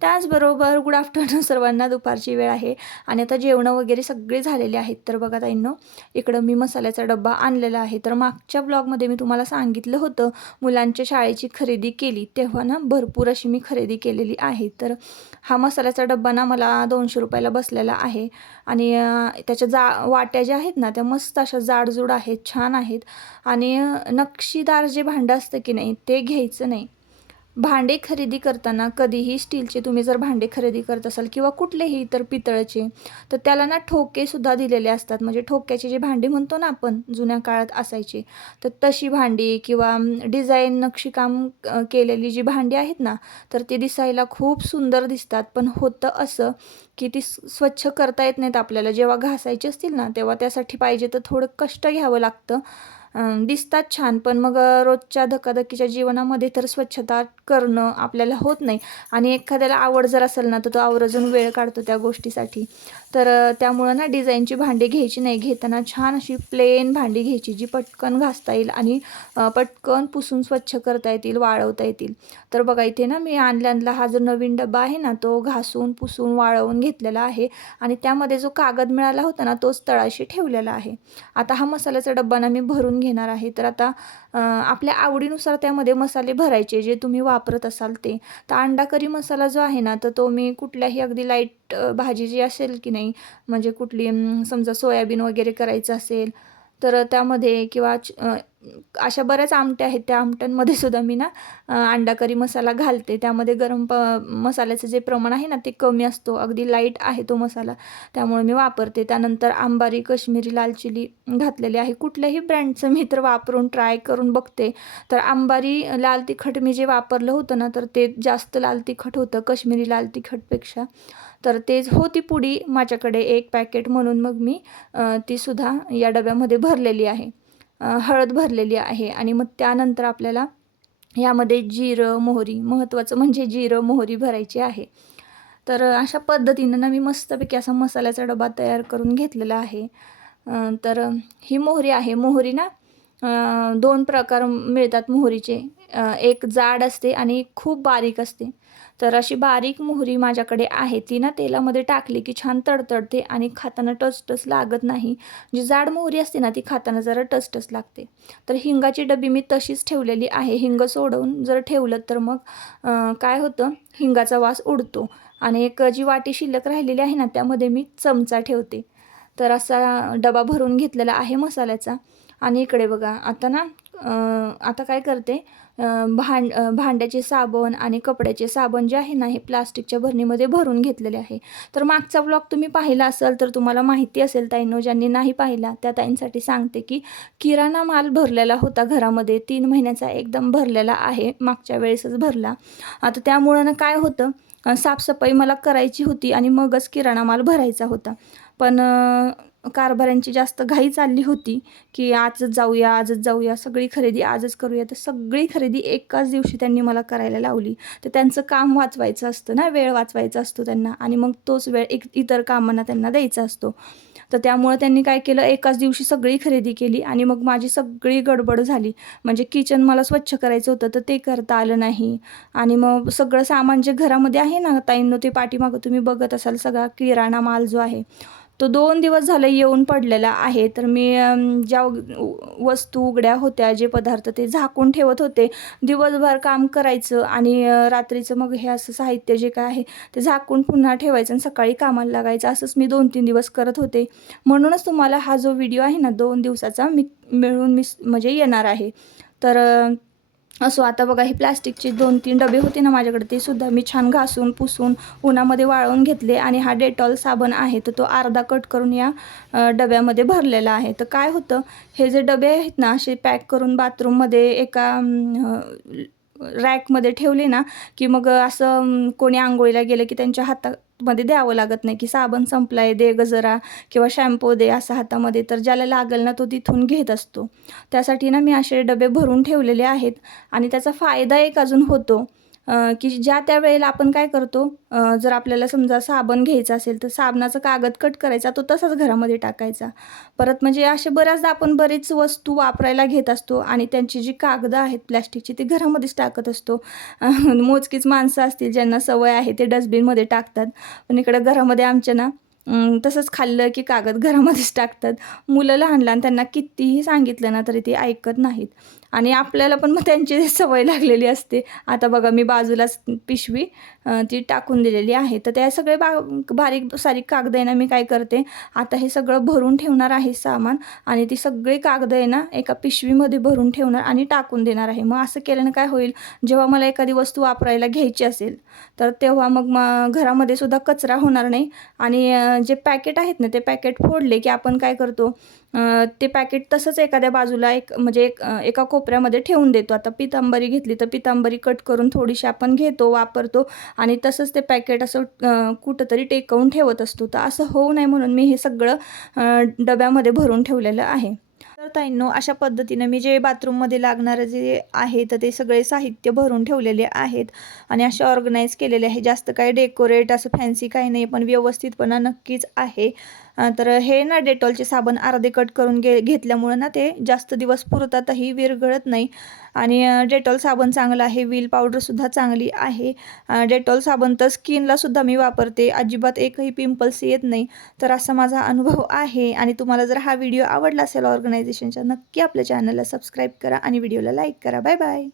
त्याचबरोबर good afternoon सर्वांना दुपारची वेळ आहे. आणि आता जेवणं वगैरे सगळे झालेले आहेत. तर बघा ताईंनो इकडं मी मसाल्याचा डब्बा आणलेला आहे. तर मागच्या ब्लॉगमध्ये मी तुम्हाला सांगितलं होतं मुलांच्या शाळेची खरेदी केली तेव्हा ना भरपूर अशी मी खरेदी केलेली आहे. तर हा मसाल्याचा डब्बा ना मला दोनशे रुपयाला बसलेला आहे. आणि त्याच्या जा वाट्या ज्या आहेत ना त्या मस्त अशा जाडजूड आहेत छान आहेत. आणि नक्षीदार जे भांडं असतं की नाही ते घ्यायचं नाही. भांडे खरेदी करताना कधीही स्टीलचे तुम्ही जर भांडे खरेदी करत असाल किंवा कुठलेही इतर पितळचे तर त्याला ना ठोकेसुद्धा दिलेले असतात. म्हणजे ठोक्याचे जे भांडी म्हणतो ना आपण जुन्या काळात असायचे तर तशी भांडी किंवा डिझाईन नक्षीकाम केलेली जी भांडी आहेत ना तर ती दिसायला खूप सुंदर दिसतात. पण होतं असं की ती स्वच्छ करता येत नाहीत आपल्याला. जेव्हा घासायची असतील ना तेव्हा त्यासाठी पाहिजे तर थोडं कष्ट घ्यावं लागतं. दिसतात छान पण मग रोजच्या धकाधकीच्या जीवनामध्ये तर स्वच्छता करणं आपल्याला होत नाही. आणि एखाद्याला आवड जर असेल ना तर तो आवर्जून वेळ काढतो त्या गोष्टीसाठी. तर त्यामुळं ना डिझाईनची भांडी घ्यायची नाही. घेताना छान अशी प्लेन भांडी घ्यायची जी पटकन घासता येईल आणि पटकन पुसून स्वच्छ करता येतील वाळवता येतील. तर बघा इथे ना मी आणल्यानला हा जो नवीन डबा आहे ना तो घासून पुसून वाळवून घेतलेला आहे आणि त्यामध्ये जो कागद मिळाला होता ना तोच तळाशी ठेवलेला आहे. आता हा मसाल्याचा डब्बा ना मी भरून घेणार आहे. तर आता आपल्या आवडीनुसार त्यामध्ये मसाले भरायचे जे तुम्ही वापरत असाल ते. तर अंडा करी मसाला जो आहे ना तर तो मी कुठल्याही अगदी लाइट भाजी जी असेल की नाही म्हणजे कुठली समजा सोयाबीन वगैरे करायचं असेल तर त्यामध्ये किंवा अशा बऱ्याच आमट्या आहेत. त्या आमट्यांमध्ये सुद्धा मी ना अंडा करी मसाला घालते. त्यामध्ये गरम प मसाल्याचं जे प्रमाण आहे ना ते कमी असतो. अगदी लाइट आहे तो मसाला. त्यामुळे मी वापरते. त्यानंतर आंबारी कश्मीरी लाल चिली घातलेली आहे. कुठल्याही ब्रँडचं मी तर वापरून ट्राय करून बघते. तर आंबारी लाल तिखट मी जे वापरलं होतं ना तर ते जास्त लाल तिखट होतं. कश्मीरी लाल तिखटपेक्षा. तर तेच होती पुडी माझ्याकडे एक पॅकेट म्हणून मग मी तीसुद्धा ती सुद्धा या डब्यामध्ये भरलेली आहे. हळद भरलेली आहे आणि मग त्यानंतर आपल्याला यामध्ये जिरं मोहरी महत्त्वाचं म्हणजे जिरं मोहरी भरायची आहे. तर अशा पद्धतीनं ना मी मस्तपैकी असा मसाल्याचा डबा तयार करून घेतलेला आहे. तर ही मोहरी आहे. मोहरी ना दोन प्रकार मिळतात मोहरीचे. एक जाड असते आणि खूप बारीक असते. तर अशी बारीक मोहरी माझ्याकडे आहे. ती ना तेलामध्ये टाकली की छान तडतडते आणि खाताना टचटच लागत नाही. जी जाड मोहरी असते ना ती खाताना जरा टचटच लागते. तर हिंगाची डबी मी तशीच ठेवलेली आहे. हिंग सोडवून जर ठेवलं तर मग काय होतं? हिंगाचा वास उडतो. आणि एक जी वाटी शिल्लक राहिलेली आहे ना त्यामध्ये मी चमचा ठेवते. तर असा डबा भरून घेतलेला आहे मसाल्याचा. आणि इकडे बघा आता ना आता काय करते भांड भांड्याचे साबण आणि कपड्याचे साबण जे आहे ना हे प्लास्टिकच्या भरणीमध्ये भरून घेतलेले आहे. तर मागचा ब्लॉग तुम्ही पाहिला असाल तर तुम्हाला माहिती असेल ताईंनो ज्यांनी नाही पाहिला त्या ताईंसाठी सांगते की किराणा माल भरलेला होता घरामध्ये तीन महिन्याचा एकदम भरलेला आहे मागच्या वेळेसच भरला. आता त्यामुळं ना काय होतं साफसफाई मला करायची होती आणि मगच किराणा माल भरायचा होता. पण कारभाऱ्यांची जास्त घाई चालली होती की आजच जाऊया आजच जाऊया सगळी खरेदी आजच करूया. तर सगळी खरेदी एकाच दिवशी त्यांनी मला करायला लावली. तर त्यांचं काम वाचवायचं असतं ना वेळ वाचवायचा असतो त्यांना आणि मग तोच वेळ एक इतर कामांना त्यांना द्यायचा असतो. तर त्यामुळं त्यांनी काय केलं एकाच दिवशी सगळी खरेदी केली आणि मग माझी सगळी गडबड झाली. म्हणजे किचन मला स्वच्छ करायचं होतं तर ते करता आलं नाही. आणि मग सगळं सामान जे घरामध्ये आहे ना ताईंनो ते पाठीमागं तुम्ही बघत असाल सगळा किराणा माल जो आहे तो दोन दिवस झालं येऊन पडलेला आहे. तर मी ज्या वस्तू उघड्या होत्या जे पदार्थ ते झाकून ठेवत होते दिवसभर काम करायचं आणि रात्रीचं मग हे असं साहित्य जे काय आहे ते झाकून पुन्हा ठेवायचं आणि सकाळी कामाला लागायचं असंच मी दोन तीन दिवस करत होते. म्हणूनच तुम्हाला हा जो व्हिडिओ आहे ना दोन दिवसाचा मी मिळून मी म्हणजे येणार आहे. तर असो आता बघा हे प्लास्टिकचे दोन तीन डबे होते ना माझ्याकडे ते सुद्धा मी छान घासून पुसून उन्हामध्ये वाळवून घेतले आणि हा डेटॉल साबण आहे तर तो अर्धा कट करून या डब्यामध्ये भरलेला आहे. तर काय होतं हे जे डबे आहेत ना असे पॅक करून बाथरूममध्ये एका रॅकमध्ये ठेवले ना की मग असं कोणी आंघोळीला गेलं की त्यांच्या हाता मध्ये द्यावं लागत नाही की साबण संपलाय दे गजरा किंवा शॅम्पू दे असं हातामध्ये तर ज्याला लागेल ना तो तिथून घेत असतो. त्यासाठी ना मी असे डबे भरून ठेवलेले आहेत आणि त्याचा फायदा एक अजून होतो की ज्या त्या वेळेला आपण काय करतो जर आपल्याला समजा साबण घ्यायचा असेल तर साबणाचा कागद कट करायचा तो तसाच घरामध्ये टाकायचा. परत म्हणजे असे बऱ्याचदा आपण बरीच वस्तू वापरायला घेत असतो आणि त्यांची जी कागदं आहेत प्लॅस्टिकची ती घरामध्येच टाकत असतो. मोजकीच माणसं असतील ज्यांना सवय आहे ते डस्टबिनमध्ये टाकतात. पण इकडं घरामध्ये आमच्या ना तसंच खाल्लं की कागद घरामध्येच टाकतात. मुलं लहान लहान त्यांना कितीही सांगितलं ना तरी ते ऐकत नाहीत. आणि आपल्याला पण मग त्यांची सवय लागलेली असते. आता बघा मी बाजूलाच पिशवी ती टाकून दिलेली आहे. तर त्या सगळे बा बारीक सारीक कागद आहे ना मी काय करते आता हे सगळं भरून ठेवणार आहे सामान आणि ती सगळी कागद आहे ना एका पिशवीमध्ये भरून ठेवणार आणि टाकून देणार आहे. मग असं केल्यानं काय होईल जेव्हा मला एखादी वस्तू वापरायला घ्यायची असेल तर तेव्हा मग मग घरामध्ये सुद्धा कचरा होणार नाही. आणि जे पॅकेट आहेत ना ते पॅकेट फोडले की आपण काय करतो ते पॅकेट तसंच एखाद्या बाजूला एक म्हणजे एक एका कोपऱ्यामध्ये ठेवून देतो. आता पितांबरी घेतली तर पितांबरी कट करून थोडीशी आपण घेतो वापरतो आणि तसंच ते पॅकेट असं कुठंतरी टेकवून ठेवत असतो. तर असं होऊ नये म्हणून मी हे सगळं डब्यामध्ये भरून ठेवलेलं आहे. तर ताईंनो अशा पद्धतीनं मी जे बाथरूममध्ये लागणारं जे आहे तर ते सगळे साहित्य भरून ठेवलेले आहेत आणि असे ऑर्गनाईज केलेले आहे. जास्त काही डेकोरेट असं फॅन्सी काही नाही पण व्यवस्थितपणा नक्कीच आहे. तर हे ना डेटॉलचे साबण अर्धे कट करून घे घेतल्यामुळं ना ते जास्त दिवस पुरतातही विरघळत नाही. आणि डेटॉल साबण चांगला आहे व्हील पावडरसुद्धा चांगली आहे. डेटॉल साबण तर स्किनलासुद्धा मी वापरते अजिबात एकही पिंपल्स येत नाही. तर असा माझा अनुभव आहे. आणि तुम्हाला जर हा व्हिडिओ आवडला असेल ऑर्गनायझेशनचा नक्की आपल्या चॅनलला सबस्क्राईब करा आणि व्हिडिओला लाईक करा. Bye bye.